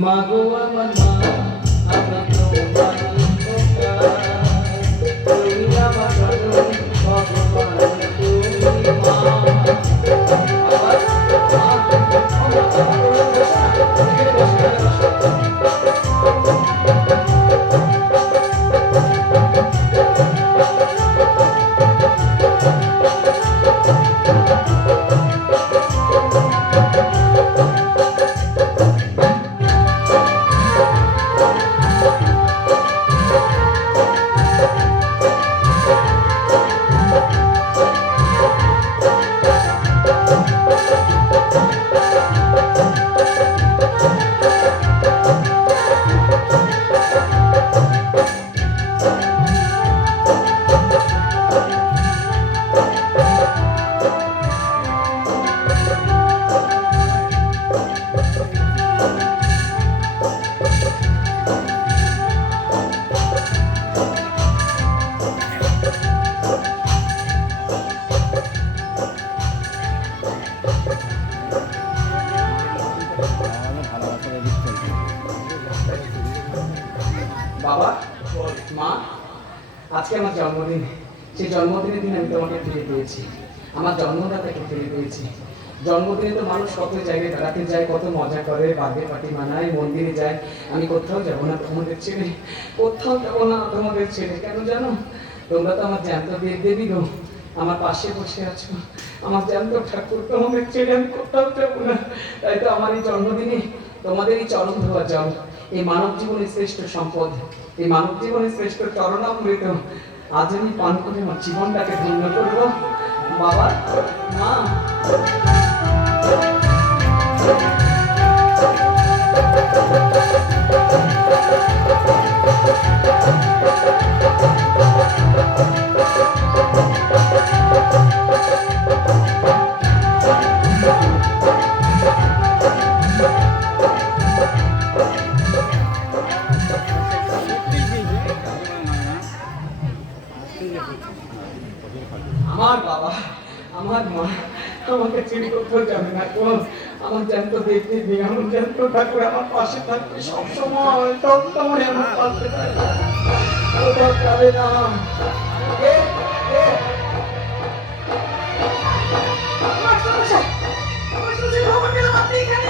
মাগো আমার মা, আমি তোমার খোকা, তুমি আমার জননী, ভগবান তুমি মা। আবার মা, এখানে বসো, এখানে বসো। বাবা, মা, আজকে আমার জন্মদিন। সেই জন্মদিনের দিন আমি তোমাকে ফিরে পেয়েছি, আমার জন্মদাতাকে ফিরে পেয়েছি। জন্মদিনে তো মানুষ কত জায়গায় বেড়াতে যায়, কত মজা করে, বার্থডে পার্টি মানায়, মন্দিরে যায়। আমি কোথাও যাবো না তোমাদের ছেড়ে, কোথাও যাবো না তোমাদের ছেড়ে। কেন জানো? তোমরা তো আমার জ্যান্ত দেবী গো, আমার পাশে বসে আছো, আমার জ্যান্ত ঠাকুর। তোমাদের ছেড়ে আমি কোথাও যাবো না। তাই তো আমার এই জন্মদিনে তোমাদের এই চরণ ধোয়া জল, এই মানব জীবনের শ্রেষ্ঠ সম্পদ, এই মানব জীবনের শ্রেষ্ঠ চরণামৃত আজ আমি পান করে আমার জীবনটাকে ধন্য করবো। বাবা, মা, আমার বাবা, আমার মা আমাকে ছেড়ে কোথাও যাবে না। কোন আমার জ্যান্ত দেবী, আমার জ্যান্ত ঠাকুর আমার পাশে থাকবে সবসময়, সবসময় আমার পাশে থাকবে, কোথাও যাবে না।